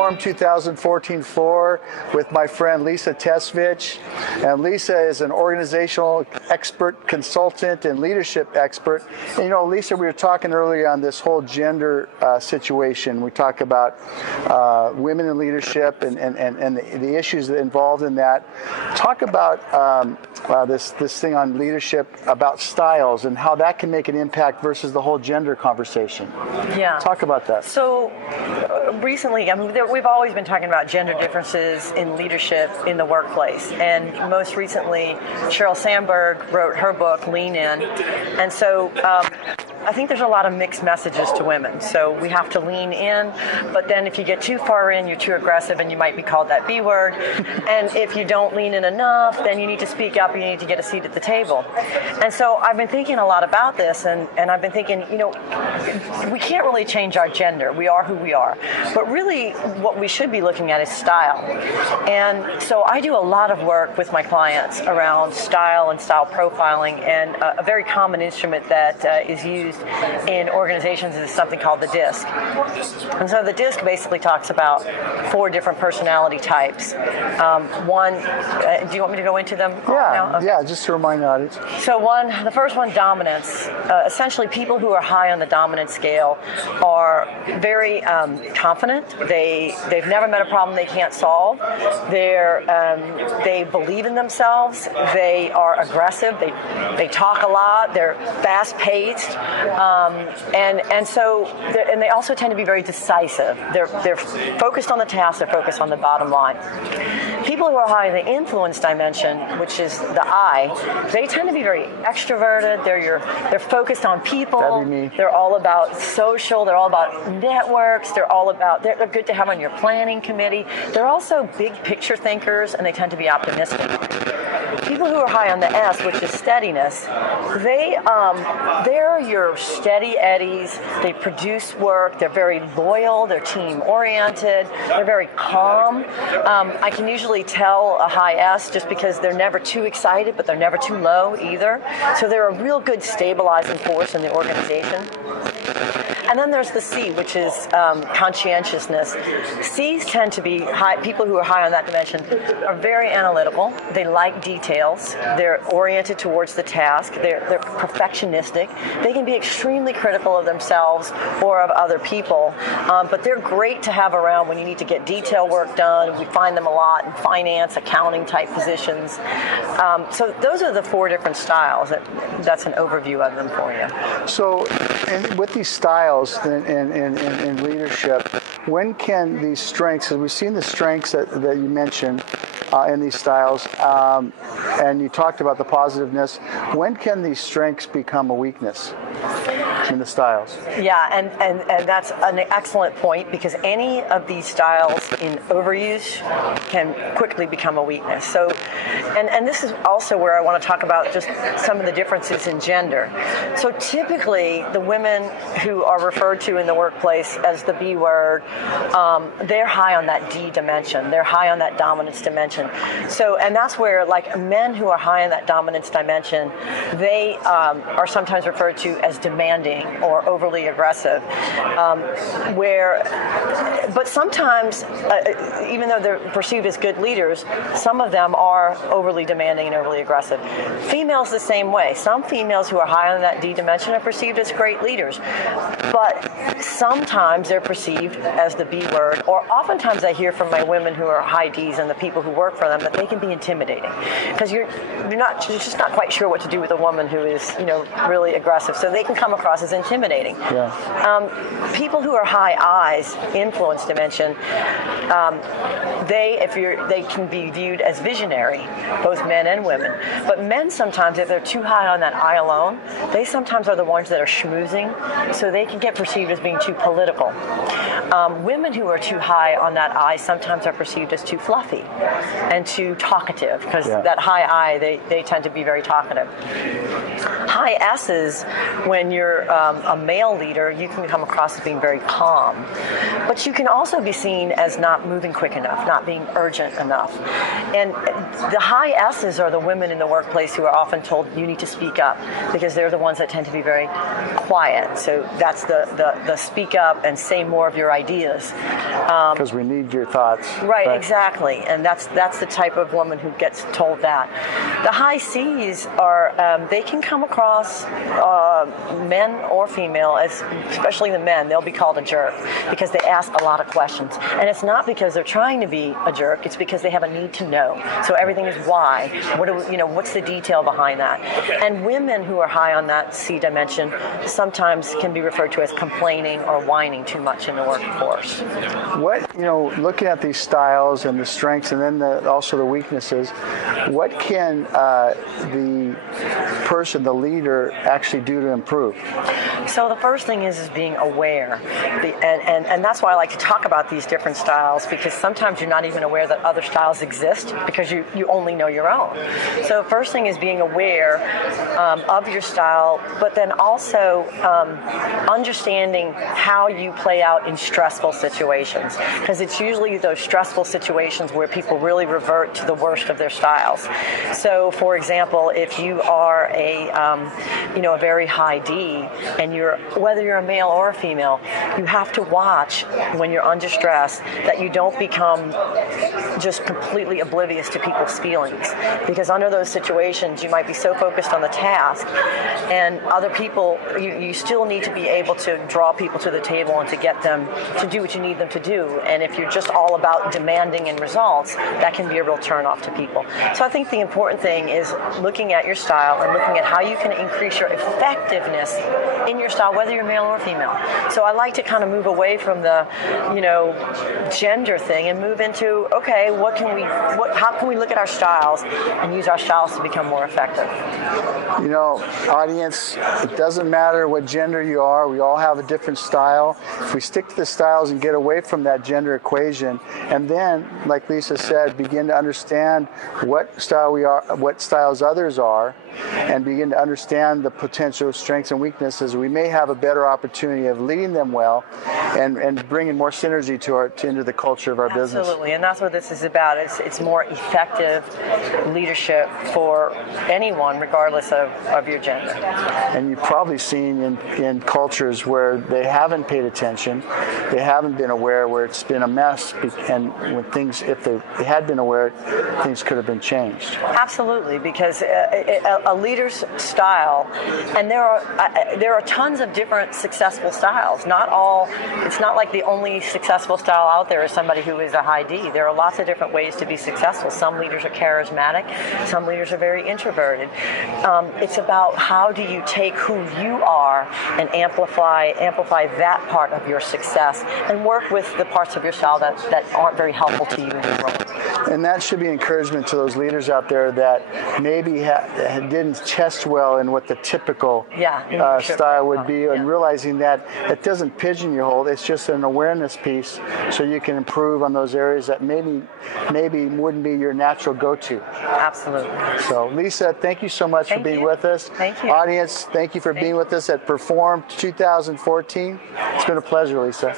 Forum 2014 floor with my friend Lisa Tesvich. And Lisa is an organizational expert, consultant, and leadership expert. And you know, Lisa, we were talking earlier on this whole gender situation. We talk about women in leadership and the issues that involved in that. Talk about this thing on leadership, about styles and how that can make an impact versus the whole gender conversation. Yeah. Talk about that. So recently, I mean, we've always been talking about gender differences in leadership in the workplace. And most recently, Sheryl Sandberg wrote her book, Lean In. And so I think there's a lot of mixed messages to women. So we have to lean in, but then if you get too far in, you're too aggressive and you might be called that B word. And if you don't lean in enough, then you need to speak up, you need to get a seat at the table. And so I've been thinking a lot about this, and I've been thinking, you know, we can't really change our gender. We are who we are. But really what we should be looking at is style. And so I do a lot of work with my clients around style and style profiling, and a very common instrument that is used in organizations is something called the DISC. And so the DISC basically talks about 4 different personality types. One, do you want me to go into them now? Okay. Yeah, just to remind the audience. So the first one, dominance. Essentially, people who are high on the dominance scale are very confident. They've never met a problem they can't solve. They believe in themselves. They are aggressive. They talk a lot. They're fast-paced. And they also tend to be very decisive. They're focused on the task. They're focused on the bottom line. People who are high in the influence dimension, which is the I, they tend to be very extroverted. They're focused on people. That'd be me. They're all about social. They're all about networks. They're good to have on your planning committee. They're also big picture thinkers, and they tend to be optimistic. People who are high on the S, which is steadiness, they're your steady eddies. They produce work. They're very loyal. They're team oriented. They're very calm. I can usually tell a high S just because they're never too excited, but they're never too low either. So they're a real good stabilizing force in the organization. And then there's the C, which is conscientiousness. C's tend to be high. People who are high on that dimension are very analytical. They like details. They're oriented towards the task. They're perfectionistic. They can be extremely critical of themselves or of other people, but they're great to have around when you need to get detail work done. We find them a lot in finance, accounting type positions. So those are the 4 different styles. That's an overview of them for you. So, and with these styles in leadership, when can these strengths, because we've seen the strengths that you mentioned in these styles, and you talked about the positiveness, when can these strengths become a weakness in the styles? Yeah, and that's an excellent point, because any of these styles in overuse can quickly become a weakness. So, and this is also where I want to talk about just some of the differences in gender. So typically, the women who are referred to in the workplace as the B word, they're high on that D dimension. They're high on that dominance dimension. So, and that's where, like, men who are high on that dominance dimension, they are sometimes referred to as demanding or overly aggressive. But sometimes, even though they're perceived as good leaders, some of them are overly demanding and overly aggressive. Females the same way. Some females who are high on that D dimension are perceived as great leaders, but sometimes they're perceived as the B word, or oftentimes I hear from my women who are high Ds and the people who work for them that they can be intimidating, because you're just not quite sure what to do with a woman who is, really aggressive. So they can come across as intimidating. Yeah. People who are high I's, influence dimension, they can be viewed as visionary, both men and women. But men sometimes, if they're too high on that I alone, they sometimes are the ones that are schmoozing, so they can get perceived as being too political. Women who are too high on that I sometimes are perceived as too fluffy. and too talkative, because Yeah. that high I, they tend to be very talkative. High S's, when you're a male leader, you can come across as being very calm. But you can also be seen as not moving quick enough, not being urgent enough. And the high S's are the women in the workplace who are often told you need to speak up, because they're the ones that tend to be very quiet. So that's the speak up and say more of your ideas. Because we need your thoughts. Right, exactly. And that's the type of woman who gets told that. The high C's are, they can come across, men or female, as especially the men, they'll be called a jerk because they ask a lot of questions. And it's not because they're trying to be a jerk, it's because they have a need to know. So everything is why. What's the detail behind that? And women who are high on that C dimension sometimes can be referred to as complaining or whining too much in the workforce. What, looking at these styles and the strengths and then also the weaknesses, what can the person, the leader, actually do to improve? So the first thing is being aware. And that's why I like to talk about these different styles, because sometimes you're not even aware that other styles exist because you only know your own. So the first thing is being aware of your style, but then also understanding how you play out in stressful situations, because it's usually those stressful situations where people really revert to the worst of their styles. So, for example, if you are a very high D, and whether you're a male or a female, you have to watch when you're under stress that you don't become just completely oblivious to people's feelings, because under those situations you might be so focused on the task, and other people, you still need to be able to draw people to the table and to get them to do what you need them to do. And if you're just all about demanding and results, that can be a real turnoff to people. So I think the important thing is looking at your style and looking at how you can increase your effectiveness in your style, whether you're male or female. So I like to kind of move away from the, gender thing and move into, okay, how can we look at our styles and use our styles to become more effective? Audience, it doesn't matter what gender you are. We all have a different style. If we stick to the styles and get away from that gender equation, and then, like Lisa said, begin to understand what style we are, what styles others are, and begin to understand the potential strengths and weaknesses, we may have a better opportunity of leading them well and bringing more synergy into the culture of our business. Absolutely, and that's what this is about. It's more effective leadership for anyone, regardless of your gender. And you've probably seen in cultures where they haven't paid attention, they haven't been aware, where it's been a mess, and if they had been aware, things could have been changed. Absolutely, because a leader's style, and there are tons of different successful styles. It's not like the only successful style out there is somebody who is a high D. There are lots of different ways to be successful. Some leaders are charismatic, some leaders are very introverted. It's about how do you take who you are and amplify that part of your success, and work with the parts of your style that aren't very helpful to you in your role. And that should be encouragement to those leaders out there that maybe didn't test well in what the typical style would be, and realizing that it doesn't pigeonhole, it's just an awareness piece, so you can improve on those areas that maybe wouldn't be your natural go-to. Absolutely. So Lisa, thank you so much for being with us. Thank you. Audience, thank you for being with us at Perform 2014. It's been a pleasure, Lisa.